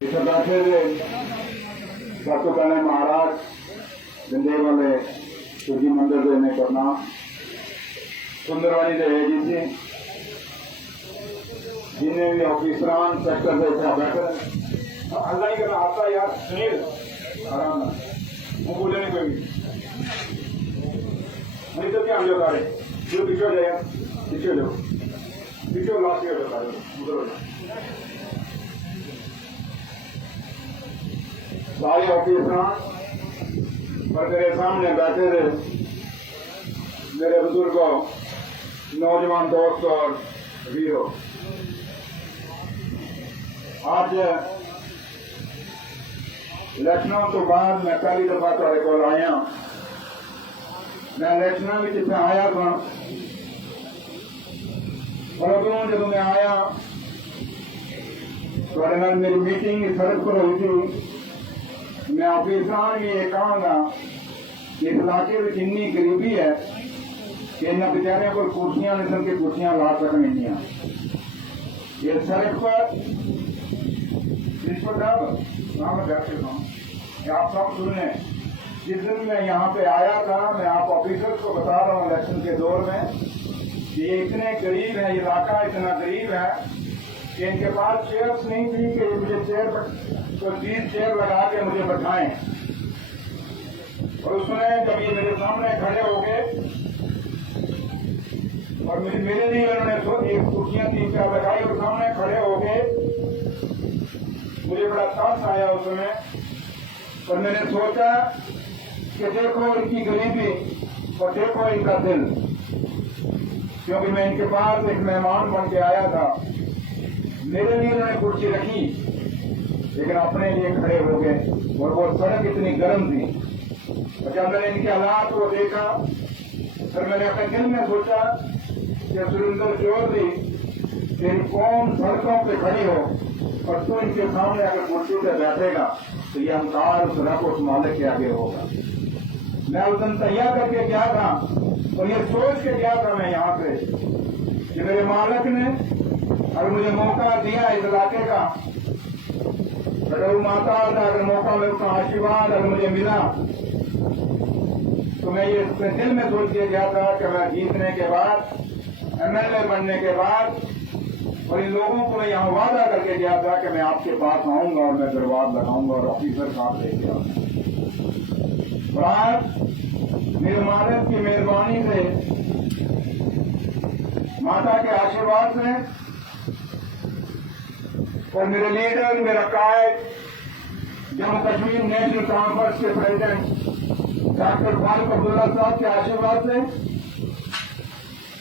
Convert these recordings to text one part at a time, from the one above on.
बैठे थे सब तो पहले महाराज जिंदे वाले सूजी मंदिर के ने करना सुंदरवानी के जी से जिन्हें भी ऑफिसरान सेक्टर से इतना बैठे अल्लाह ही करना आता यार सुनील आराम वो बोले नहीं कोई भी नहीं तो क्या हम लोग आ रहे जो पीछे हो जाए पीछे लो पीछे लास्ट ईयर बता दो उधर हो जाए सारे ऑफिसरान और मेरे सामने बैठे थे मेरे बुजुर्गों नौजवान दोस्त और वीरों आज इलेक्शनों तो बाद मैं पहली दफा तुहाडे कोल आया मैं इलेक्शनों में जिथे आया था और अगों जब मैं आया तुहाडे नाल मेरी मीटिंग सड़क पर हुई थी मैं ऑफिसरान भी ये कहूँगा कि इस इलाके में इन्नी गरीबी है कि इन्हें बेचारे को कुर्सियां निकल के कुर्सियां ला सकनी ये सड़क पर प्रिंसिपल साहब मैं बैठे हूँ आप सब सुने जिस दिन मैं यहाँ पे आया था मैं आप ऑफिसर्स को बता रहा हूँ इलेक्शन के दौर में कि ये इतने गरीब है ये इलाका इतना गरीब है कि इनके पास चेयर्स नहीं थी कि मुझे चेयर तो 30 चेयर लगा के मुझे बैठाएं और उसमें जब ये मेरे सामने खड़े हो गए और मेरे लिए उन्होंने एक कुर्सियां 3 4 लगाई और सामने खड़े हो गए मुझे बड़ा तरस आया उसमें और मैंने सोचा कि देखो इनकी गरीबी और देखो इनका दिल क्योंकि मैं इनके पास एक मेहमान बन के आया था मेरे लिए उन्होंने कुर्सी रखी लेकिन अपने लिए खड़े हो गए और वो सड़क इतनी गर्म थी और जब मैंने इनके हालात को देखा फिर मैंने अपने दिल में सोचा कि सुरेंद्र चौधरी तेरी कौम सड़कों पे खड़ी हो और तू इनके सामने अगर कुर्सी पे बैठेगा तो ये अहंकार उस रब उस मालिक के आगे होगा मैं उस दिन तैयार करके गया था और ये सोच के गया था मैं यहाँ पे कि मेरे मालिक ने और मुझे मौका दिया इस इलाके का गौ माता का अगर मौका में उसका आशीर्वाद अगर मुझे मिला तो मैं ये दिल में सोच के गया था कि मैं जीतने के बाद एमएलए बनने के बाद और इन लोगों को मैं यहाँ वादा करके गया था कि मैं आपके पास आऊंगा और मैं दरबार लगाऊंगा और ऑफिसर साहब लेके आऊंगा और आज मेरे मालिक की मेहरबानी से माता के आशीर्वाद से और मेरे लीडर मेरा कायद जम्मू कश्मीर नेशनल कॉन्फ्रेंस के प्रेसिडेंट डॉक्टर फारूक अब्दुल्ला साहब के आशीर्वाद से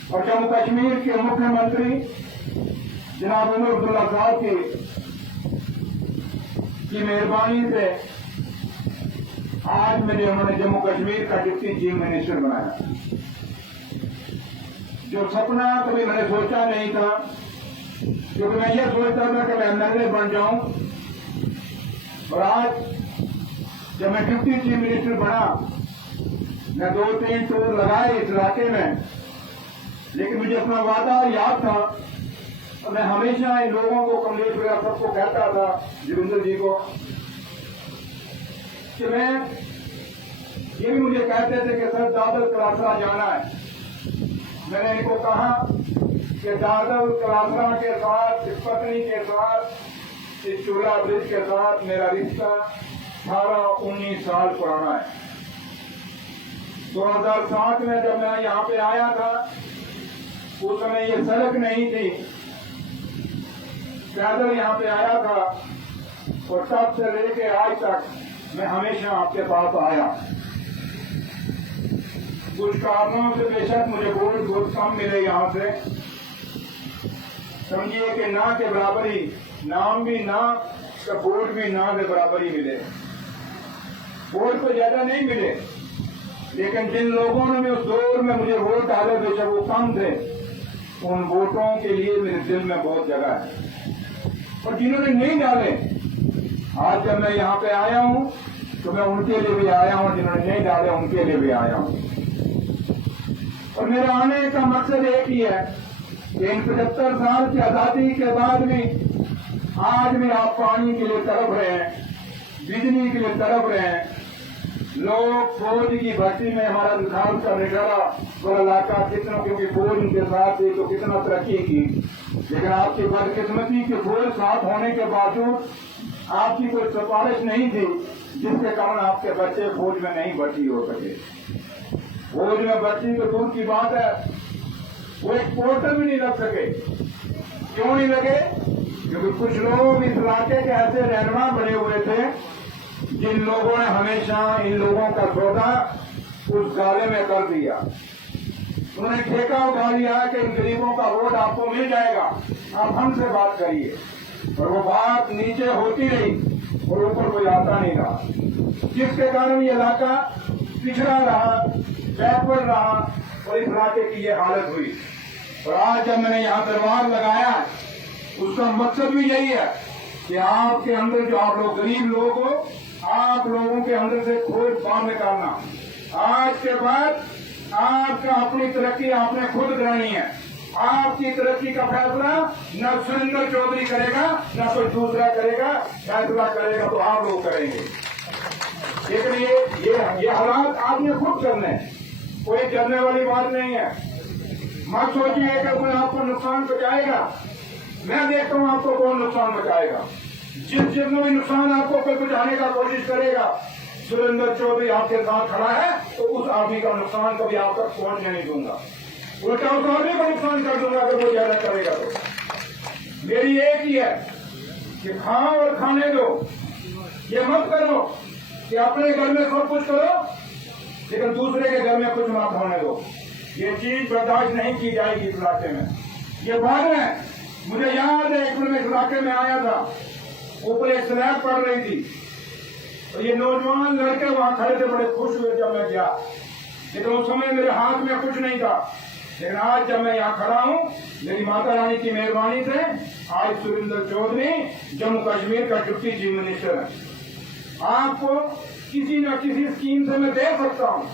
और जम्मू कश्मीर के मुख्यमंत्री जनाब उमर अब्दुल्ला साहब की मेहरबानी से आज मैंने उन्होंने जम्मू कश्मीर का डिप्टी चीफ मिनिस्टर बनाया जो सपना कभी मैंने सोचा नहीं था क्योंकि मैं ये सोचता था कि मैं एमएलए बन जाऊं और आज जब मैं डिप्टी चीफ मिनिस्टर बना मैं 2-3 टूर लगाए इस इलाके में लेकिन मुझे अपना वादा याद था और मैं हमेशा इन लोगों को कमलेश वगैरह सबको कहता था जोगिंदर जी को कि मैं ये भी मुझे कहते थे कि सर दादर कलासरा जाना है मैंने इनको कहा कि दादर कलासरा के साथ इस पत्नी के साथ इस चूल्हा ब्रिज के साथ मेरा रिश्ता 18-19 साल पुराना है 2007 में जब मैं यहाँ पे आया था उस समय ये सड़क नहीं थी पैदल यहाँ पे आया था और तब से लेके आज तक मैं हमेशा आपके पास आया कुछ कारणों से बेशक मुझे वोट बहुत कम मिले यहाँ से समझिए कि ना के बराबर ही नाम भी ना तो वोट भी ना के बराबर ही मिले वोट तो ज्यादा नहीं मिले लेकिन जिन लोगों ने उस दौर में मुझे वोट डाले बेशक वो कम थे उन वोटों के लिए मेरे दिल में बहुत जगह है और जिन्होंने नहीं डाले आज जब मैं यहाँ पे आया हूँ तो मैं उनके लिए भी आया हूँ जिन्होंने नहीं डाले उनके लिए भी आया हूँ और मेरे आने का मकसद एक ही है कि इन 75 साल की आजादी के बाद भी आज भी आप पानी के लिए तड़प रहे हैं, बिजली के लिए तड़प रहे हैं। लोग फौज की भर्ती में हमारा विकास का निकाला और इलाका कितना, क्योंकि फौज उनके साथ थी तो कितना तरक्की की। लेकिन आपकी बदकिस्मती की फौज साथ होने के बावजूद आपकी कोई सिफारिश नहीं थी, जिसके कारण आपके बच्चे फौज में नहीं भर्ती हो सके। फौज में भर्ती तो दूर की बात है, वो एक पोर्टल भी नहीं लग सके। क्यों नहीं लगे? क्योंकि कुछ लोग इस इलाके के ऐसे रहनुमा बने हुए थे जिन लोगों ने हमेशा इन लोगों का सौदा उस गाले में कर दिया। उन्होंने ठेका उठा लिया कि इन गरीबों का वोट आपको मिल जाएगा, आप हमसे बात करिए। और वो बात नीचे होती रही और ऊपर कोई आता नहीं रहा, जिसके कारण ये इलाका पिछड़ा रहा, बैकवर्ड रहा और इस इलाके की ये हालत हुई। और आज जब मैंने यहाँ दरबार लगाया, उसका मकसद भी यही है कि आपके अंदर जो आप लोग गरीब लोग हो, आप लोगों के अंदर से खोज बाहर निकालना। आज के बाद आपका अपनी तरक्की आपने खुद करनी है। आपकी तरक्की का फैसला न सुरेंद्र चौधरी करेगा, न कोई दूसरा करेगा। फैसला करेगा तो आप लोग करेंगे। लेकिन ये हालात आपने खुद करने हैं, कोई करने वाली बात नहीं है। मत सोचिए कि कोई आपको नुकसान पहुंचाएगा। मैं देखता हूं आपको कौन नुकसान पहुंचाएगा। जिसमें भी नुकसान आपको कोई पहुंचाने का कोशिश करेगा, सुरेंद्र चौधरी आपके साथ खड़ा है तो उस आदमी का नुकसान कभी आप तक पहुंचने नहीं दूंगा। उल्टा उस आदमी को नुकसान कर दूंगा अगर वो ज्यादा करेगा तो। मेरी एक ही है कि खाओ और खाने दो। ये मत करो कि अपने घर में सब कुछ करो लेकिन दूसरे के घर में कुछ मत होने दो। ये चीज बर्दाश्त नहीं की जाएगी इस इलाके में। ये बात है, मुझे याद है एक मैं इस इलाके में आया था, ऊपर एक स्लैब पड़ रही थी और ये नौजवान लड़के वहां खड़े थे, बड़े खुश हुए जब मैं गया। लेकिन उस समय मेरे हाथ में कुछ नहीं था। लेकिन आज जब मैं यहाँ खड़ा हूँ, मेरी माता रानी की मेहरबानी से आज सुरेंद्र चौधरी जम्मू कश्मीर का डिप्टी चीफ मिनिस्टर है। आपको किसी न किसी स्कीम से मैं दे सकता हूँ,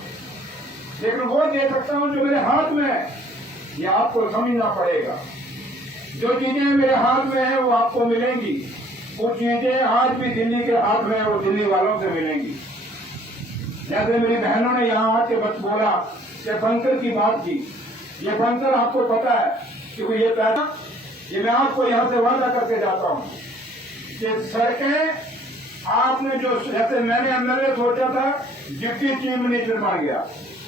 लेकिन वो दे सकता हूँ जो मेरे हाथ में है। ये आपको समझना पड़ेगा। जो चीजें मेरे हाथ में है वो आपको मिलेंगी। वो चीजें आज भी दिल्ली के हाथ में है, वो दिल्ली वालों से मिलेंगी। जैसे मेरी बहनों ने यहाँ आके बस बोला कि बंकर की बात की, ये बंकर आपको पता है क्योंकि ये पैसा, ये मैं आपको यहाँ से वादा करके जाता हूँ कि सड़कें आपने जो, जैसे मैंने एमएलए सोचा था डिप्टी चीफ मिनिस्टर बन गया,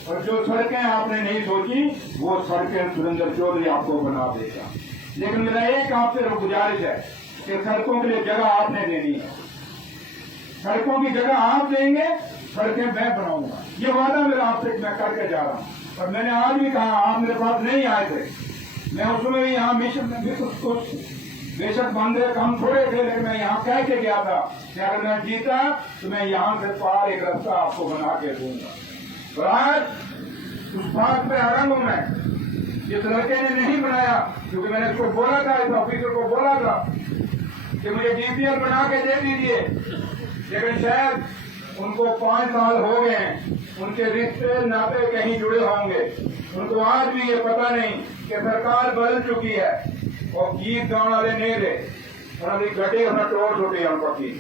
और जो सड़कें आपने नहीं सोची वो सड़कें सुरेंद्र चौधरी आपको बना देगा। लेकिन मेरा एक आपसे गुजारिश है कि सड़कों के लिए जगह आपने देनी है। सड़कों की जगह आप देंगे, सड़कें मैं बनाऊंगा। ये वादा मेरा आपसे मैं करके जा रहा हूँ। और मैंने आज भी कहा, आप मेरे पास नहीं आए थे, मैं उसमें भी यहाँ मिशन में भी कुछ बेशक बंदे कम थोड़े थे, लेकिन मैं यहाँ कह के गया था कि अगर मैं जीता तो मैं यहाँ से पार एक रास्ता आपको बना के दूंगा। तो आज उस बात पे आरंभ हूं मैं। इस लड़के ने नहीं बनाया, क्योंकि मैंने इसको बोला था, इस ऑफिसर को बोला था कि मुझे डीपीएल बना के दे दीजिए, लेकिन शायद उनको 5 साल हो गए हैं, उनके रिश्ते नाते कहीं जुड़े होंगे। उनको आज भी ये पता नहीं कि सरकार बदल चुकी है और गीत गाने वाले नहीं रहे। उन्होंने गड्डी उन्हें तोड़ छुटी हम पकी,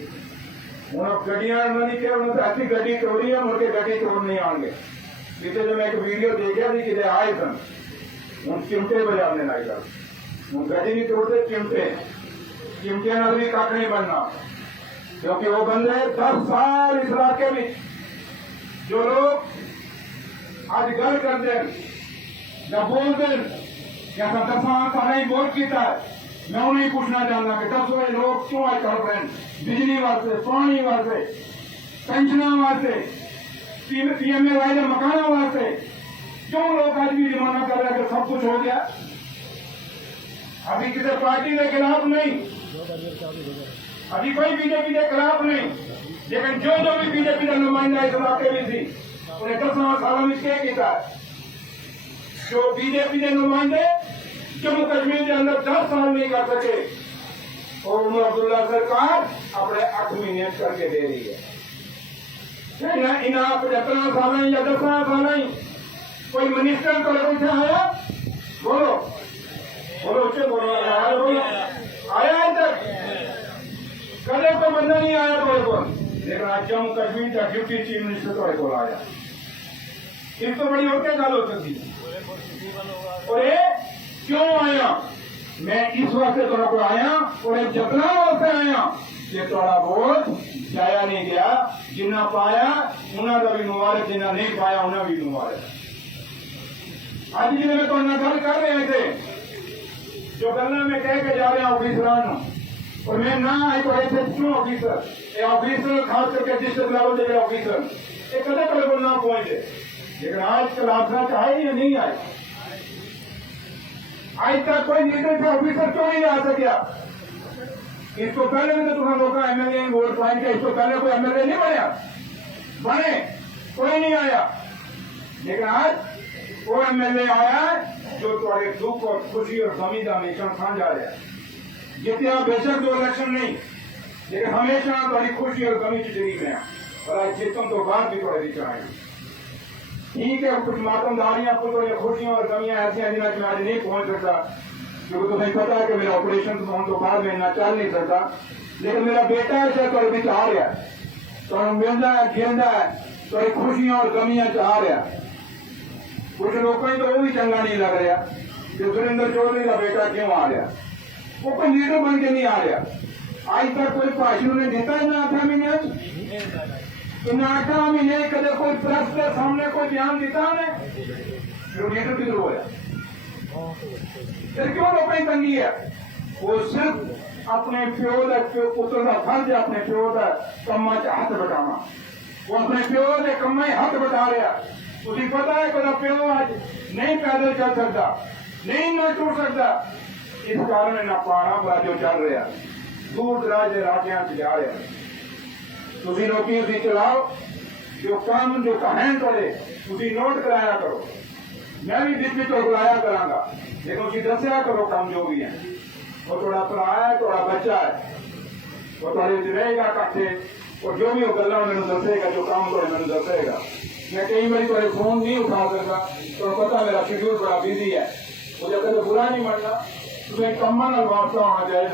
उन्होंने गड्डियां नहीं किया, उन्होंने ऐसी गड्डी तोड़ी है, उनके गड्डी तोड़ नहीं आएंगे। पीछे जो मैं एक वीडियो देखा थी कि आए सन उन चिमटे बजाने लगा, उन गड्डी नहीं तोड़ते, चिमटे ना भी काट नहीं बनना, क्योंकि वो बंदे 10 साल इस इलाके में जो लोग आज गल करते जब बोलते जैसा 10 साल ही वोट किया है, मैं उन्हें पूछना चाहता कि 10 वाले लोग क्यों आज कर रहे हैं? बिजली वास्ते, पानी वास्ते, पेंशन वास्ते, पीएमए वाले मकानों वास्ते, क्यों लोग आज भी डिमांड कर रहे हैं कि सब कुछ हो गया? अभी किसी पार्टी के खिलाफ नहीं, अभी कोई बीजेपी के खिलाफ नहीं, लेकिन जो भी बीजेपी का नुमाइंदा इस इलाके में थी उन्हें 10 सालों में क्या किया? जो बीजेपी के नुमाइंदे जम्मू कश्मीर के अंदर 10 साल नहीं कर सके, और उमर अब्दुल्ला सरकार अपने 8 महीने करके दे रही है। इन 75 साल या 10 साल कोई मिनिस्टर को बैठा आया? बोलो बोलो, उच्च बोलो, बोलो आया है तक कदे तो बंदा नहीं आया थोड़े को, लेकिन आज जम्मू कश्मीर का डिप्टी चीफ मिनिस्टर थोड़े को आया। इस तो बड़ी और क्या गल हो सकती है। और ये क्यों आया? मैं इस वास्ते थोड़ा को आया और एक जतना वास्ते आया कि थोड़ा बहुत जाया नहीं गया। जिन्ना पाया उन्होंने का भी मुबारक, जिन्ना नहीं पाया उन्हें भी मुबारक। आज जी मैं तो गल कर रहे थे जो गलना में कह के जा रहे हैं ऑफिसरान, और मैं ना आई तो ऐसे क्यों ऑफिसर, ये ऑफिसर खास करके डिस्ट्रिक्ट लेवल के ऑफिसर ये कदे कदे को ना पहुंचे, लेकिन आज कल आपका चाहे या नहीं आए। आज तक कोई लीडर का ऑफिसर क्यों नहीं आ सकिया? इसको पहले भी तो तुम्हारा लोग एमएलए वोट पाएंगे, इसको पहले कोई एमएलए नहीं बने, कोई नहीं आया। लेकिन आज वो एमएलए आया जो तुम्हारे दुख और खुशी और गमी का हमेशा खान जा रहा है। जितने आप बेशक दो इलेक्शन नहीं, लेकिन हमेशा तुम्हारी खुशी और गमी की शरीक है। और आज जीतम तो बाद भी थोड़े दिख रहे हैं। ठीक है, कुछ मातमदारियां, कुछ खुशियां और कमियां ऐसी हैं जिन्हें मैं आज नहीं पहुंच सकता, क्योंकि तुम्हें पता है कि मेरा ऑपरेशन तो बाद में ना चल नहीं सकता। लेकिन मेरा बेटा ऐसा थोड़े भी चाह रहा है, तो मिलना है, खेलना है, थोड़ी खुशियां और कमियां चाह रहा है। कुछ लोगों को तो वो भी चंगा नहीं लग रहा कि सुरेंद्र चौधरी का बेटा क्यों आ रहा, वो कोई लीडर बन के नहीं आ रहा। आज तक कोई भाषण उन्हें देता है ना 8 महीने, इन 8 महीने कदे कोई प्रेस के सामने कोई बयान देता है, फिर लीडर किधर हो रहा? फिर क्यों लोगों की तंगी है? वो सिर्फ अपने प्यो का पुत्र का फर्ज है, अपने प्यो का कम्मा च हाथ बटाना। वो अपने प्यो के कम्मा हाथ बटा रहा। उसे पता है कि प्यो आज नहीं पैदल चल सकता, नहीं न टूट सकता। इस कारण ना पहाड़ा पर जो चल रहा, दूर दराज इलाकों से जा रहा। तुम रोकी उसी चलाओ, जो काम जो कहें थोड़े उसी नोट कराया करो। मैं भी बीच बीच बुलाया करांगा, लेकिन उसी दसिया करो काम जो भी है। वो थोड़ा पराया है, थोड़ा बच्चा है, वो थोड़े रहेगा कट्ठे, और जो भी वो गल्ला मैंने दसेगा, जो काम थोड़े मैंने दसेगा। मैं कई बार थोड़े फोन नहीं उठा सकता, तो पता मेरा शेड्यूल बड़ा बिजी है। मुझे कभी बुरा नहीं मानना, तुम्हें कम्मा न वास्ता होना चाहिए।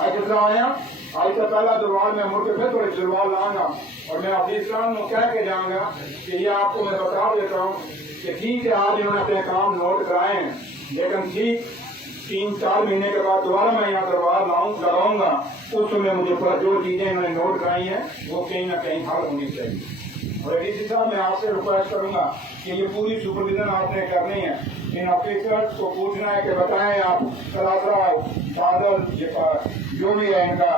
आज जितना आया, आज का पहला दरबार में मुड़ के फिर थोड़े दरबार लाऊंगा, और मैं ऑफिसरान को कह के जाऊंगा कि ये आपको मैं बता देता हूँ कि ठीक है आज इन्होंने अपने काम नोट कराए हैं, लेकिन ठीक 3-4 महीने के बाद दोबारा मैं यहाँ दरबार लगाऊंगा। उस समय मुझे जो चीजें इन्होंने नोट कराई हैं वो कहीं ना कहीं हल होनी चाहिए। और डीसी साहब मैं आपसे रिक्वेस्ट करूंगा कि ये पूरी सुपरविजन आपने करनी है। इन ऑफिसर्स को पूछना है कि बताएं आप सलासरा बादल जो भी है इनका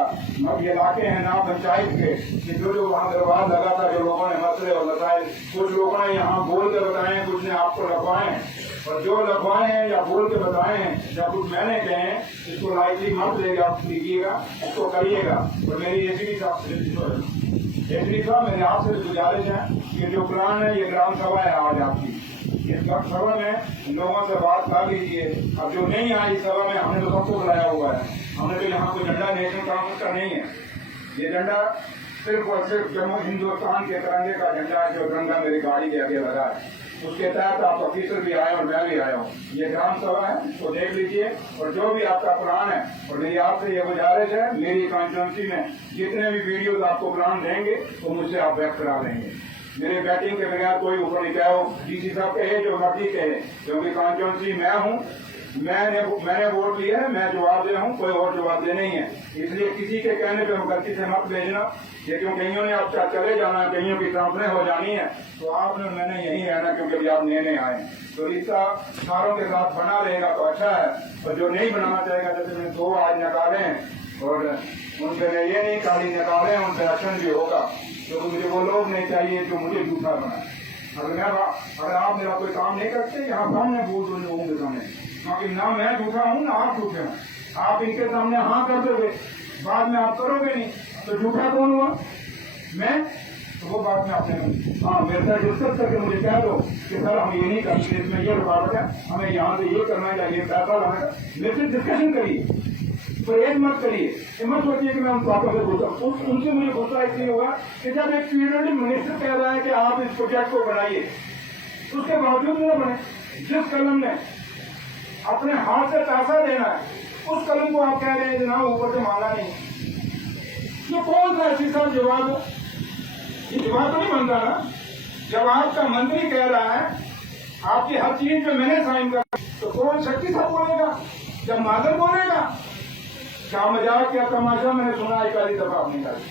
ये इलाके हैं ना पंचायत के, कि जो वहाँ दरबार लगा था, जो लोगों ने मसले और मसाइल कुछ लोगों ने यहाँ बोल के बताए, कुछ ने आपको लगवाए, और जो लगवाए हैं या बोल के बताए हैं या कुछ मैंने कहे हैं, इसको लाइटली मत लीजिएगा, इसको करिएगा। और मेरी एसडी साहब मेरे आपसे गुजारिश है कि जो प्लान है ये ग्राम सभा है आज आपकी, इस सभा में लोगों से बात कर लीजिए। अब जो नहीं आई सभा में, हमने तो सबको बुलाया हुआ है, हमने तो यहाँ कोई झंडा नेशनल कांग्रेस का नहीं है। ये झंडा सिर्फ और सिर्फ जम्मू हिंदुस्तान के तिरंगे का झंडा है, जो तिरंगा मेरी गाड़ी के आगे लगा है। उसके तहत आप ऑफिसर भी आए और मैं भी आया हूँ। ये ग्राम सभा है, इसको देख लीजिए, और जो भी आपका प्लान है, और मेरी आपसे ये गुजारिश है, मेरी कॉन्स्टिट्यूंसी में जितने भी वीडियोज आपको प्लान देंगे वो मुझसे आप व्यक्त करा लेंगे। मेरे बैटिंग के बगैर कोई ऊपर नहीं कहो, डीसी साहब कहे जो मर्जी कहे, क्योंकि कॉन्स्टिट्यूंसी मैं हूँ, मैंने वोट लिया है, मैं जवाब दे रहा हूँ, कोई और जवाब दे नहीं है। इसलिए किसी के कहने पे गलती से मत भेजना, ये क्यों कईयों ने आप चले जाना है, कईयों की ट्रांसफर हो जानी है, तो आपने मैंने यही रहना, क्योंकि अभी आप नए आए। तो रिश्ता सारों के साथ बना रहेगा तो अच्छा है, और जो नहीं बनाना चाहेगा, जैसे मैंने 2 आज निकाले हैं और उनसे मैं ये नहीं खाली निकाले, उनसे एक्शन भी होगा, क्योंकि मुझे वो लोग नहीं चाहिए जो मुझे झूठा बनाए। अगर आप मेरा कोई काम नहीं करते, यहाँ सामने बोल दो लोगों के सामने, क्योंकि ना मैं झूठा हूँ ना आप झूठे हैं। आप इनके सामने हाँ कर दोगे, बाद में आप करोगे नहीं, तो झूठा कौन हुआ? मैं? तो वो बात में आपने हाँ मेरे साथ डिस्कस करके मुझे कह दो कि सर हम ये नहीं करते, इसमें ये रुकावट है, हमें यहाँ से ये करना चाहिए, पैसा लाना है। मेरे से डिस्कशन करिए, परहेज मत करिए। मत सोचिए कि मैं उन बातों से गुस्सा, उनसे मुझे गुस्सा इसलिए हुआ कि जब एक पीडब्ल्यूडी मिनिस्टर कह रहा है कि आप इस प्रोजेक्ट को बनाइए, उसके बावजूद न बने। जिस कलम ने अपने हाथ से पैसा देना है, उस कलम को आप कह रहे हैं ना ऊपर से मांगा नहीं। ये कौन सा ऐसी साहब जवाब है? ये जवाब तो नहीं बनता ना। जब आपका मंत्री कह रहा है आपकी हर चीज पे मैंने साइन कर, तो कौन शक्ति साहब बोलेगा? जब माधव बोलेगा क्या मजाक क्या तमाशा मैंने सुना एक आधी दफा अपनी गाड़ी।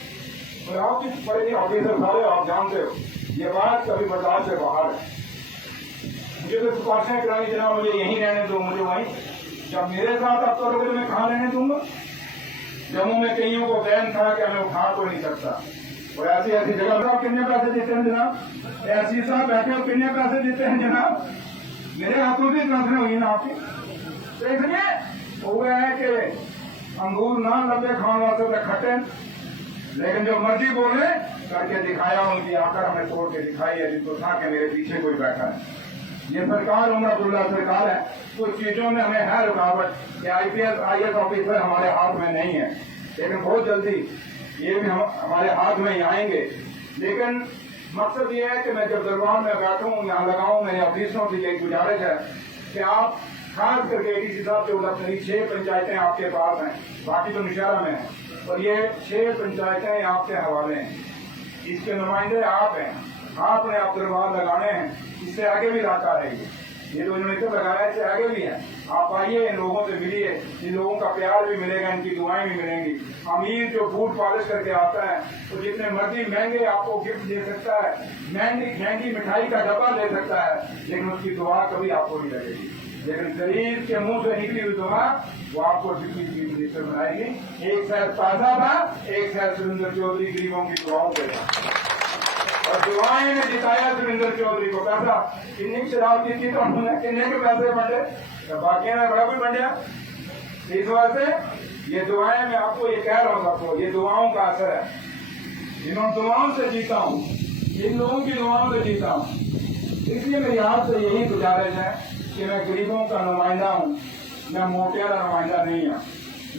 और आप भी बड़े ऑफिसर सारे आप जानते हो ये बात कभी बर्दाश्त से बाहर है। मुझे तो सिफारिशें करानी जनाब, मुझे यहीं रहने दो, मुझे वहीं। जब मेरे साथ आप करोगे तो मैं कहाँ रहने दूंगा? जम्मू में कईयों को बैन था कि मैं उठा तो नहीं सकता। और ऐसी ऐसी जगह पर आप कितने पैसे देते हैं जनाब? ऐसी साहब बैठे हो कितने पैसे देते हैं जनाब? मेरे हाथों से ट्रांसफर हुई ना आपकी। तो इसलिए वो है कि अंगूर ना लगे खाने वाले तो खट्टे, लेकिन जो मर्जी बोले करके दिखाया, उनकी आकर हमें तोड़ के दिखाई है जिनको था कि मेरे पीछे कोई बैठा है। ये सरकार उमर अब्दुल्ला सरकार है। कुछ चीजों में हमें है रुकावट कि IPS ऑफिसर हमारे हाथ में नहीं है, लेकिन बहुत जल्दी ये भी हमारे हाथ में ही आएंगे। लेकिन मकसद ये है कि मैं जब दरबार में बैठूं यहाँ लगाऊं, मेरे ऑफिसरों से यही गुजारिश है कि आप खास करके ADC साहब जो करीब 6 पंचायतें आपके पास हैं, बाकी तो निशारा में है, और ये 6 पंचायतें आपके हवाले हैं। इसके नुमाइंदे आप हैं, आपने आप दरबार लगाने हैं। इससे आगे भी लाता रहेगी। ये तो इन्होंने तो लगाया, इससे आगे भी है। आप आइए, इन लोगों से मिलिए, इन लोगों का प्यार भी मिलेगा, इनकी दुआएं भी मिलेंगी। अमीर जो बूट पॉलिश करके आता है तो जितने मर्जी महंगे आपको गिफ्ट दे सकता है, महंगी मिठाई का डब्बा ले सकता है, लेकिन उसकी दुआ कभी आपको नहीं लगेगी। लेकिन गरीब के मुंह से निकली हुई दुआ वो आपको जितनी चीज मिनिस्टर बनाएगी। एक शहर ताजा था, एक शहर सुरेंद्र चौधरी गरीबों की दुआओं पे था, और दुआएं ने जिताया सुरेंद्र चौधरी को। पैसा कितनी शराब की थी तो उन्होंने कितने के पैसे बंटे, तो बाकी ने बड़ा कुछ बंटा। इस वास्ते ये दुआएं, मैं आपको ये कह रहा हूँ सबको, ये दुआओं का असर है। जिन दुआओं से जीता हूँ, इन लोगों की दुआओं से जीता हूँ। इसलिए मेरी आपसे यही गुजारिश है कि मैं गरीबों का नुमाइंदा हूँ, मैं मोटिया का नुमाइंदा नहीं हूँ,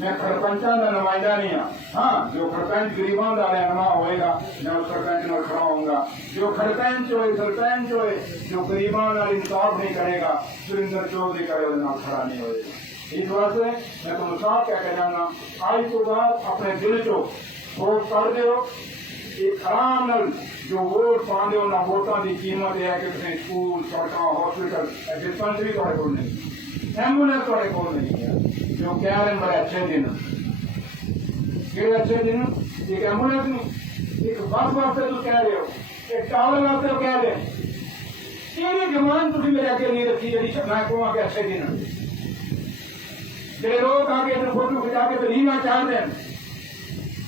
मैं खरपंचा का नुमाइंदा नहीं हूँ। हाँ, जो खरपंच गरीबों का रहनुमा होएगा, मैं उस खरपंच में खड़ा होऊंगा। जो खरपंच होए, सरपंच होए, जो गरीबों का इंसाफ नहीं करेगा, सुरेंद्र चौधरी करे ना खड़ा नहीं होएगा। इस वास्ते मैं तुम साफ क्या कह जाऊंगा, आज तो बाद अपने दिल चो वोट कर दो। एक आराम नल जो वोट पाते हो ना, वोटा की कीमत है कि स्कूल, सड़क, हॉस्पिटल, डिस्पेंसरी थोड़े को नहीं, एम्बुलेंस थोड़े को नहीं है। जो कह रहे हैं बड़े अच्छे दिन, केड़े अच्छे दिन? एक एम्बुलेंस नहीं, एक बस वास्ते तुम कह रहे हो, एक टावर वास्ते तो कह रहे। तेरी जमान तुम मेरे अगे नहीं रखी जी, मैं कहूँ के अच्छे दिन जेडे लोग आके फोटो खिंचा के रीना चाहते हैं,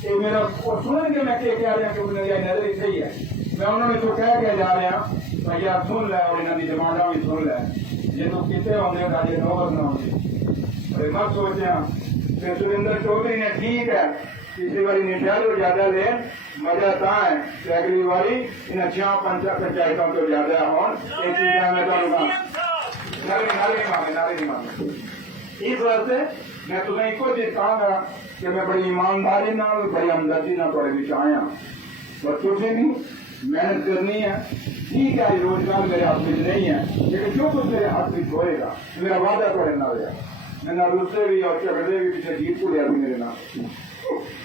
ये मेरा और सुनेंगे मैं क्या कह रहा कि मेरी नजर ही सही है। मैं उन्होंने तो कह के जा रहा भैया सुन लै, और इन्होंने डिमांडा भी सुन लै। जे तू कितने होंगे ताजे नौबत ना होंगे। मत सोचा कि सुरेंद्र चौधरी ने ठीक है पिछली बारी निशाल ज्यादा ले, मजा ता है कि अगली बारी इन 6 पंचायतों को ज्यादा हो। ये चीजें मैं नारे नहीं मांगे। इस वास्ते मैं तुम्हें एको चीज कहूंगा कि मैं बड़ी ईमानदारी ना, बड़ी हमदर्दी ना थोड़े बिच आया, पर तुझे भी मेहनत करनी है। ठीक है, रोजगार मेरे हाथ में नहीं है, लेकिन जो कुछ मेरे हाथ में होएगा मेरा वादा थोड़े ना होगा। मैं ना रुस्से भी और झगड़े भी पीछे जीत को लिया मेरे नाम,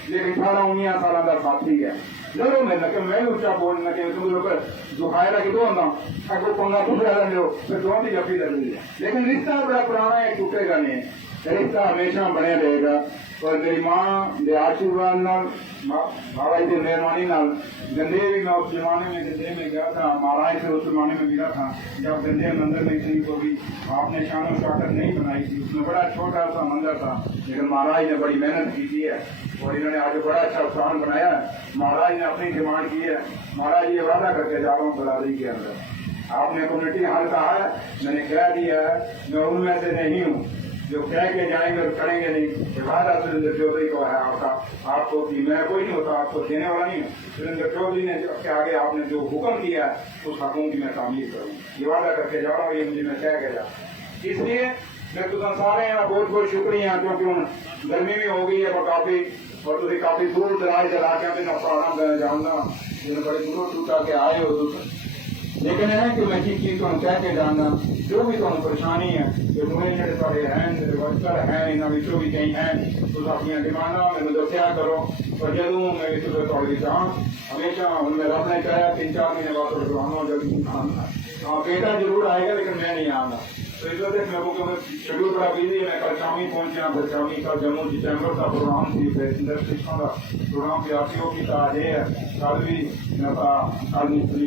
लेकिन 18-19 साल का साथी है। जरूर मैं लगे मैं ऊंचा बोलना कि तुम लोग दुखाएगा कि दो अगर पंगा दूर लो फिर दो की जफी लग रही है, लेकिन रिश्ता बड़ा पुराना है, टूटेगा नहीं, रिश्ता हमेशा बने रहेगा। और मेरी माँ के आशीर्वाद नाल, बाबा जी की मेहरबानी नाल गंदे भी मैं उस जमाने में गंदे में गया था, महाराज से उस जमाने में गिरा था जब गंदे मंदिर में इतनी को भी आपने शानो शाकर नहीं बनाई थी। उसमें बड़ा छोटा सा मंदिर था, लेकिन महाराज ने बड़ी मेहनत की है और इन्होंने आज बड़ा अच्छा स्थान बनाया है। महाराज ने अपनी डिमांड की है, महाराज ये वादा करके जा रहा हूँ बरादरी के अंदर आपने कम्युनिटी हाल कहा है, मैंने कह दिया है, मैं उनमें से नहीं हूँ जो कह के जाएंगे और करेंगे नहीं। वादा सुरेंद्र चौधरी को है आपको कि मैं कोई नहीं होता, आपको देने वाला नहीं हूँ। सुरेंद्र चौधरी ने के आगे आपने जो हुक्म किया है उस हुक्म की मैं तामीर करूँ, ये वादा करके जा रहा हूँ, ये मुझे मैं कह के जा। इसलिए मैं तो सारे बहुत बहुत शुक्रिया, क्योंकि हूँ गर्मी भी हो गई है काफी, और तुम काफी दूर दराज इलाके में पहाड़ा जाऊंगा जिन्हें बड़े दूर टूटा के आए हो लेकिन है कि मैं चीज तुम कह के जाना जो भी तुम परेशानी है कि मुझे जो सारे हैं वर्कर हैं इन्होंने विचों भी कई हैं तो अपन डिमांडा मैंने दसिया करो पर जो मैं थोड़ी चाह हमेशा हूँ मैं रब ने कहा 3-4 महीने बाद प्रोग्राम जब बेटा जरूर आएगा लेकिन मैं नहीं आऊंगा तो इस वजह से मेरे को शेड्यूल बड़ा बिजी है मैं कल शामी पहुंचा फिर शामी कल जम्मू चैम्बर का प्रोग्राम थी इंडस्ट्री का प्रोग्राम पीआरटीओ की आज ये है कल भी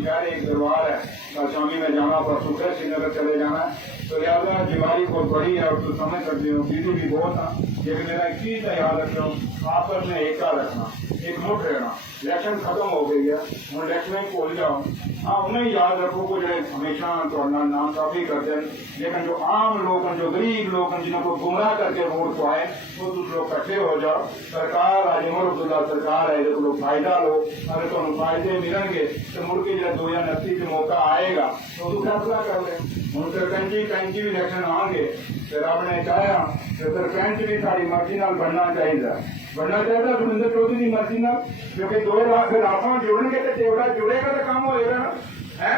कल एक दरबार है कल शामी में जाना परसों फिर श्रीनगर चले जाना है तो लिहाजा जिम्मेदारी बहुत बड़ी है और तो समझ सकते हो बिजी भी बहुत है लेकिन मेरा एक चीज है याद रखना आपस में एकता रखना एक मुठ रहना इलेक्शन खत्म हो गई है हम इलेक्शन भूल जाओ हाँ उन्हें याद रखो को जो हमेशा तो नाम काफी करते हैं लेकिन जो आम लोग हैं जो गरीब लोग हैं जिन्होंने गुमराह करके वोट पाए वो तुम लोग इकट्ठे हो जाओ सरकार आज उमर अब्दुल्ला सरकार है जो लोग फायदा लो अगर तुम फायदे मिलेंगे तो मुड़ के जो 2029 के मौका आएगा तो तू फैसला कर ले हूँ सरपंच भी इलेक्शन आएंगे फिर आपने चाहा तो सरपंच भी सारी मर्जी नाल बनना चाहिए सुरेंद्र चौधरी की मर्जी नाल क्योंकि 2 लाख फिर आप जुड़ेंगे तो टेवड़ा जुड़ेगा तो काम होएगा ना है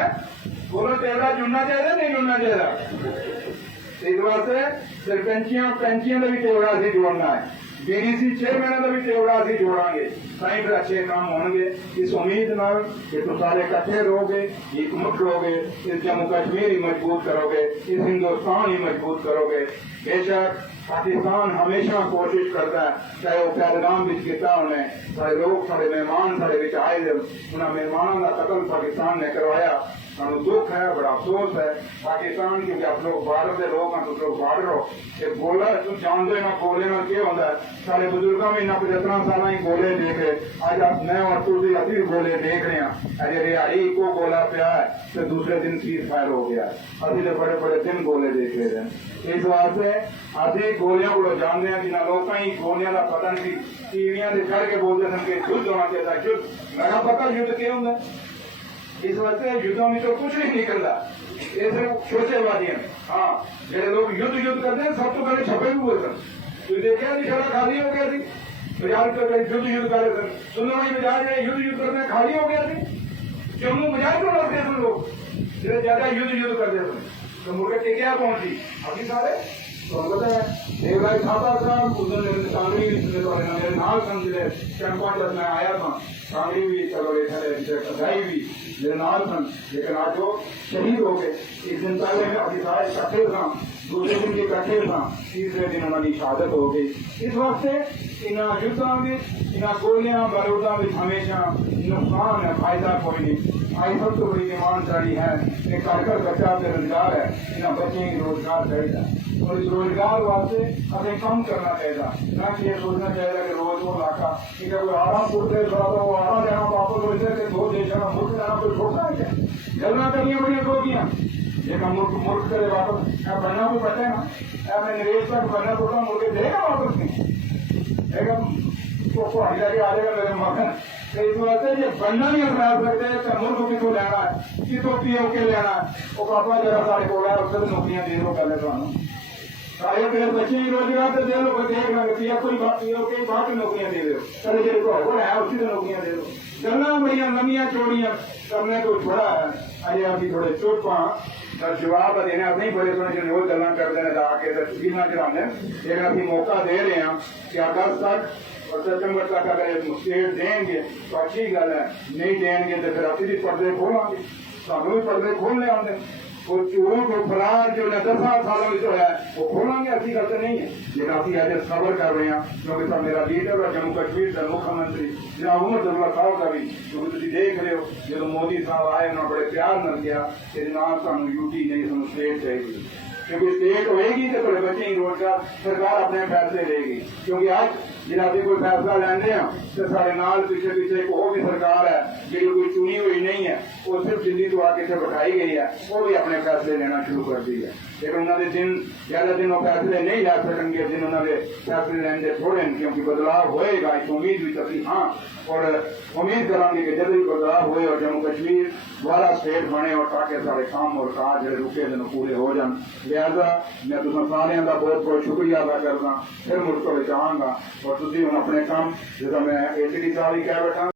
बोलो टेवड़ा जुड़ना चाहिए नहीं जुड़ना चाहिए इस वास्ते सरपंचियां पेंचियां का भी टेवड़ा अभी जोड़ना है बीडीसी चेयरमैन का भी टेवड़ा अभी जोड़ांगे ताई फिर अच्छे काम होंगे इस उम्मीद नाल कि तुम सारे इकट्ठे रहोगे एक मुठ रहोगे इस जम्मू कश्मीर ही मजबूत करोगे इस हिंदुस्तान ही मजबूत करोगे बेशक पाकिस्तान हमेशा कोशिश करता है चाहे वो पहलगाम भी किया उन्हें सारे लोग सारे मेहमान सारे बिच आए उन्हें मेहमानों का कत्ल पाकिस्तान ने करवाया ਸਾਨੂੰ दुख है बड़ा अफसोस है पाकिस्तान क्योंकि आप लोग बाहर के लोग हैं तुम लोग बाहर हो कि बोला तुम जानते ना बोले ना क्या होता है सारे बुजुर्गों में इन्ना 75 साल ही बोले देखे आज आप मैं और तुझे अभी बोले देख रहे हैं अरे रिहाई को बोला पिया है तो दूसरे दिन सीज फायर हो गया अभी तो बड़े बड़े दिन बोले देख रहे हैं इस वास्ते अभी गोलियां को जानते हैं कि ना लोग ही गोलियां का पता नहीं टीवियां से चढ़ के बोलते थे कि युद्ध होना चाहिए युद्ध मैं पता युद्ध क्या होंगे इस वास्ते युद्धों में तो कुछ नहीं निकलता ये सिर्फ सोचेबाजी है हाँ जो लोग युद्ध करते हैं सब तो पहले छपे भी हुए सन तो देखा नहीं सारा खाली हो गया थी बाजार युद्ध कर रहे थे सुनवाई बाजार युद्ध करने खाली हो गया थी जम्मू बाजार क्यों लड़ते थे लोग जो ज्यादा युद्ध करते थे तो मुर्गे टिकिया पहुंची अभी सारे तो पता है देवराज थापा साहब उधर सांगरी मेरे नाल समझे कैंपा जब मैं आया था सांगरी भी चलो सगाई भी मेरे नाल सन लेकिन आज वो शहीद हो गए एक दिन पहले में अभी सारे इकट्ठे था दूसरे दिन के इकट्ठे था तीसरे दिन उन्होंने शहादत हो गई इस वास्ते इन युद्धों में इन गोलियां बारूदों में हमेशा नुकसान है फायदा कोई नहीं आई सब तो बड़ी ईमानदारी है एक घर बच्चा बेरोजगार है इन बच्चे की रोजगार चाहिए और इस रोजगार वास्ते हमें कम करना चाहिए ना कि ये सोचना चाहिए कि रोज वो लाका कि कोई आराम पूरते वो आराम जाना वापस हो जाए 2 देश का मुल्क जाना कोई छोटा है जलना करिए बड़ी रोगियां एक मुल्क करे वापस बनना भी पड़ता है ना अपने निवेश तक बनना पड़ता मुल्क देगा वापस नहीं तो जाके आ जाएगा मेरे मगन तो इस वास्ते ये बनना नहीं अपना सकते तो मुल्क कितों लेना है कितों पीओ के लेना है वो पापा जरा सारे को उससे तो नौकरियां दे दो पहले तो सारे मेरे बच्चे ही रोजगार तो दे लो देख ना पिया कोई बात नौकरियां दे दो चले जो को है उसी तो नौकरियां दे दो गल्ला बड़िया लमिया चौड़िया करने को थोड़ा है अजे अभी थोड़े चुप हाँ जवाब देने नहीं बड़े सोने रोज गल्ला करते हैं आके तस्वीर चलाने लेकिन अभी मौका दे रहे हैं कि अगस्त तक और सितंबर तक अगर स्टेट देंगे तो अच्छी गल है नहीं देंगे तो फिर अभी भी पर्दे खोलेंगे सानू भी पर्दे खोलने आते वो चोरों को फरार जो 10 सालों में जो है वो खोलेंगे अच्छी गल तो नहीं है लेकिन अभी आज सबर कर रहे हैं क्योंकि सब मेरा लीडर और जम्मू कश्मीर का मुख्यमंत्री जनाब उमर अब्दुल्ला साहब का भी क्योंकि तुम देख रहे हो जो मोदी साहब आए उन्होंने बड़े प्यार न किया कि जनाब सानू यूटी नहीं सानू स्टेट चाहिए क्योंकि स्टेट होएगी तो थोड़े बच्चे ही रोजगार सरकार अपने फैसले लेगी क्योंकि आज जिन्हें अभी कोई फैसला लेंगे हैं तो सारे नाल पीछे पीछे एक और भी सरकार है जी कोई चुनी हुई नहीं है वो सिर्फ दिल्ली तो आके से बैठाई गई है वो भी अपने फैसले लेना शुरू कर दी है लेकिन उन्होंने दिन ज्यादा दिन वो फैसले नहीं ले सकेंगे दिन उन्होंने फैसले लेंगे थोड़े क्योंकि बदलाव होएगा इस उम्मीद भी तभी हाँ और उम्मीद करेंगे कि जब भी बदलाव हुए और जम्मू कश्मीर दोबारा स्टेट बने और ताकि सारे काम और काज जो रुके दिन पूरे हो जाए लिहाजा मैं तुम सारे का बहुत बहुत शुक्रिया अदा करना फिर मुझको चाहूंगा और तुम हम अपने काम जो मैं एसीडी साहब ही कह बैठा